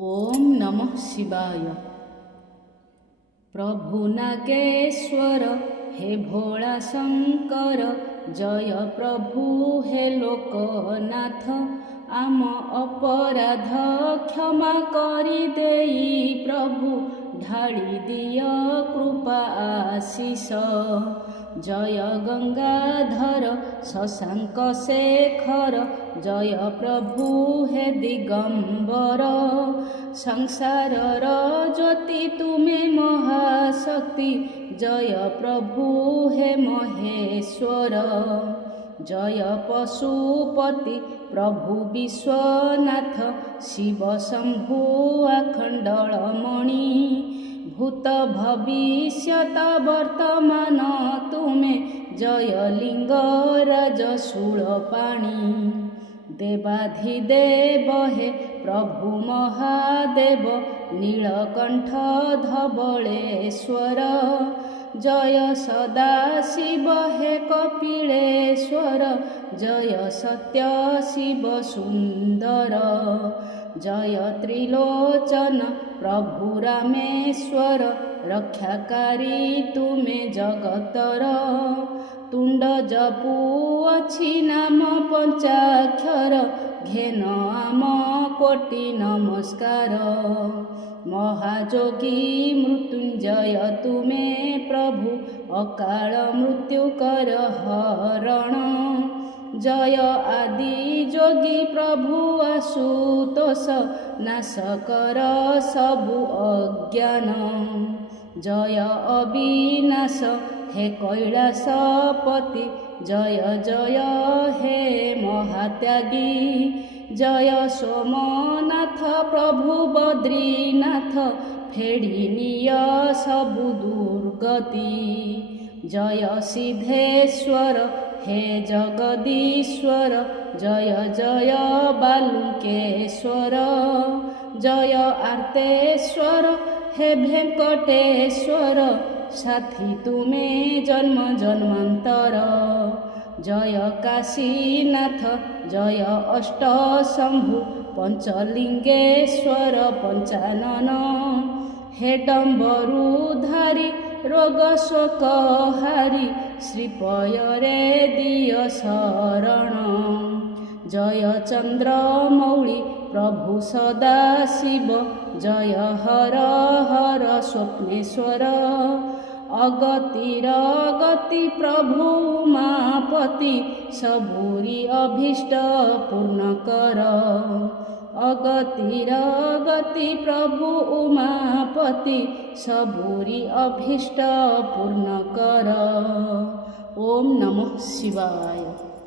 ओम नमः शिवाय। प्रभु नागेश्वर हे भोला शंकर, जय प्रभु हे लोकनाथ। आम अपराध क्षमा करि देई प्रभु, ढाଳି दिय कृपा आशीष। जय गंगाधर शशांक शेखर, जय प्रभु हे दिगंबर। संसारर ज्योति तुमे महाशक्ति, जय प्रभु हे महेश्वर। जय पशुपति प्रभु विश्वनाथ, शिव शंभु अखंडलमणि। भूत भविष्यत वर्तमान तुमे, जय लिंगराज शूलपाणि। देवाधिदेव हे प्रभु महादेव, नीलकंठ धवलेश्वर। जय सदाशिव हे कपिलेश्वर, जय सत्य शिव सुंदर। जय त्रिलोचन प्रभु रामेश्वर, रक्षाकारी तुमे जगतर। तुंड जपु अछि नाम पंचाक्षर, घेन आम कोटि नमस्कार। महाजोगी मृत्युंजय तुमे प्रभु, अकाल मृत्यु कर हरण। जय आदि जोगी प्रभु आशुतोष, नाश कर सबु अज्ञान। जय अविनाश हे कैलासपति, जय जय हे महात्यागी। जय सोमनाथ प्रभु बद्रीनाथ, फेड़ी निय सबु दुर्गति। जय सिद्धेश्वर हे जगदीश्वर, जय जय बालुकेश्वर। जय आर्तेश्वर हे वेंकटेश्वर, साथी तुमे जन्म जन्मांतर। जय काशीनाथ जय अष्टशंभु, पंचलिंगेश्वर पंचानन। हे डम्बरुधारी रोग शोक हारी, श्रीपयरे दिय शरण। जय चंद्रमौळी प्रभु सदाशिव, जय हर हर स्वप्नेश्वर। अगतिर गति प्रभु उमापति, सबुरी अभीष्ट पूर्ण कर। अगतिर गति प्रभु उमापति, सबुरी अभीष्ट पूर्ण कर। ओम नमः शिवाय।